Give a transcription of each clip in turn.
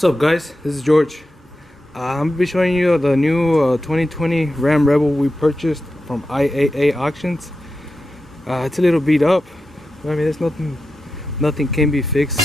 What's up, guys? This is George. I'm gonna be showing you the new 2020 Ram Rebel we purchased from IAAI auctions. It's a little beat up. I mean, there's nothing can be fixed.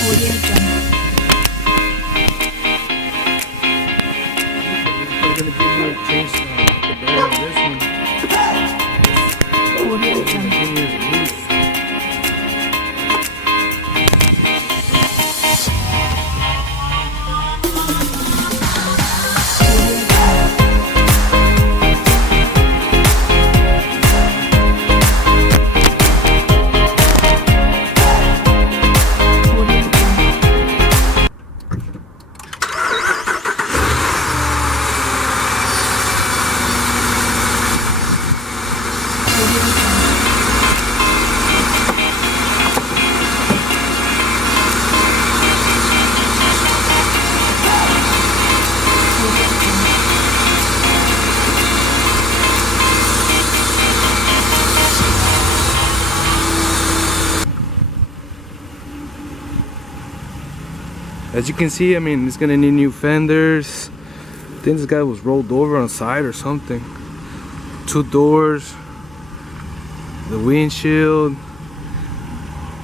As you can see, I mean, it's gonna need new fenders. I think this guy was rolled over on the side or something. 2 doors, the windshield,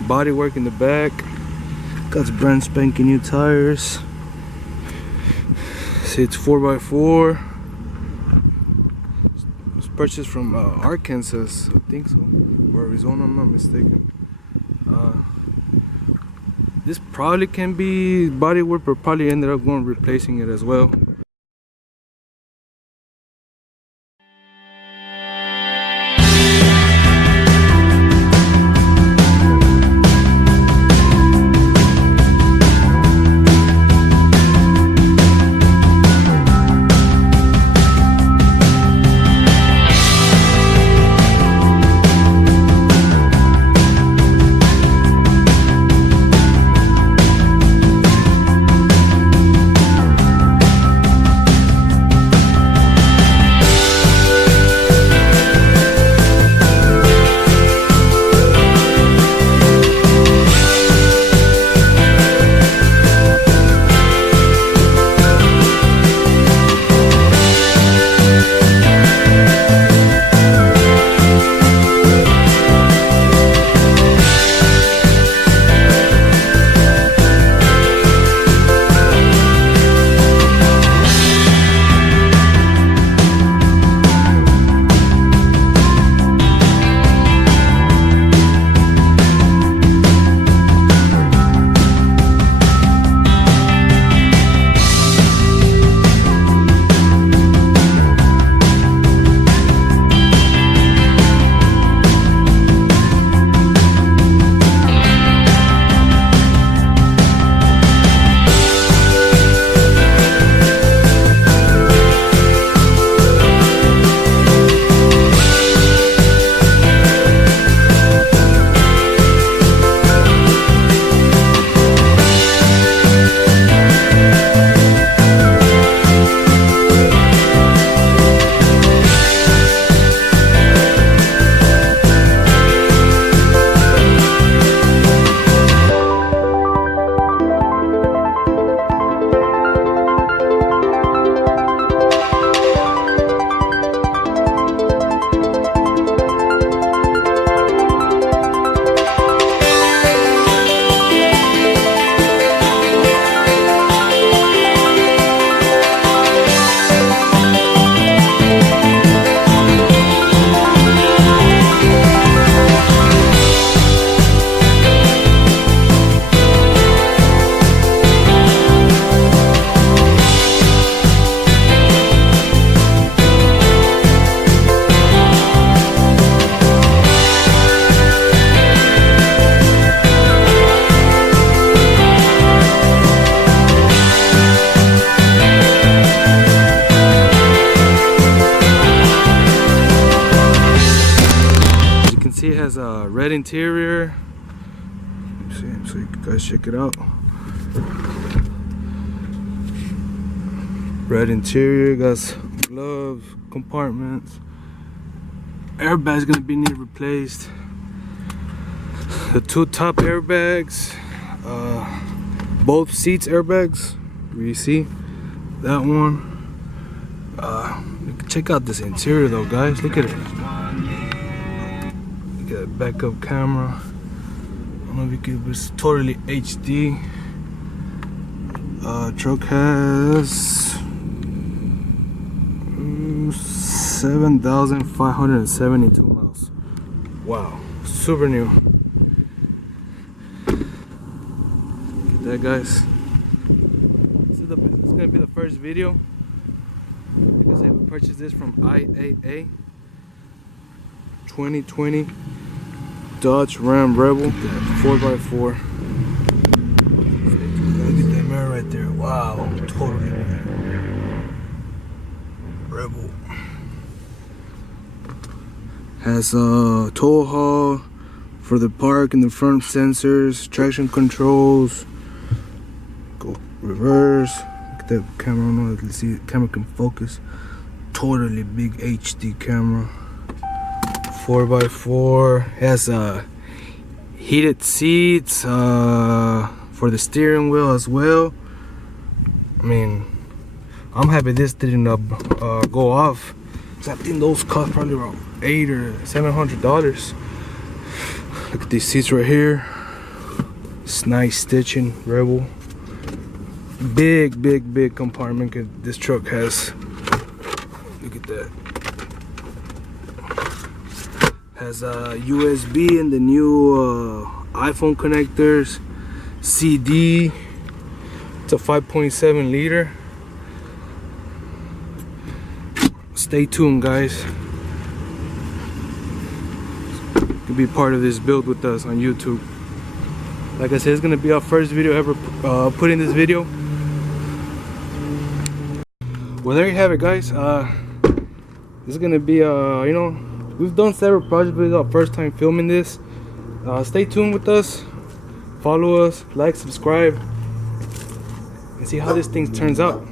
bodywork in the back. Got some brand spanking new tires. See, it's 4x4. It was purchased from Arkansas, I think so, or Arizona, I'm not mistaken. This probably can be bodywork, but probably ended up going replacing it as well. It has a red interior. Let me see, so you guys check it out. Red interior, got glove compartments. Airbag's gonna be need replaced. The 2 top airbags, both seats airbags. You see that one? Check out this interior though, guys. Look at it. Look at that backup camera. I don't know if you can, it's totally HD. Truck has 7,572 miles. Wow, super new. Look at that, guys. This is gonna be the first video. Like I said, we purchased this from IAAI. 2020 Dodge Ram Rebel 4x4. Look at that mirror right there. Wow, totally Rebel. Has a tow haul for the park and the front sensors, traction controls. Go reverse. Look at that camera. I don't know if you can see the camera can focus. Totally big HD camera. 4x4. Has heated seats for the steering wheel as well. I mean, I'm happy this didn't go off. I think those cost probably around $800 or $700. Look at these seats right here. It's nice stitching, Rebel. Big compartment this truck has. Look at that. Has USB and the new iPhone connectors. CD. It's a 5.7 liter. Stay tuned, guys. You can be part of this build with us on YouTube. Like I said, it's gonna be our first video ever put in this video. Well, there you have it, guys. This is gonna be you know, we've done several projects, but it's our first time filming this. Stay tuned with us, follow us, like, subscribe, and see how this thing turns out.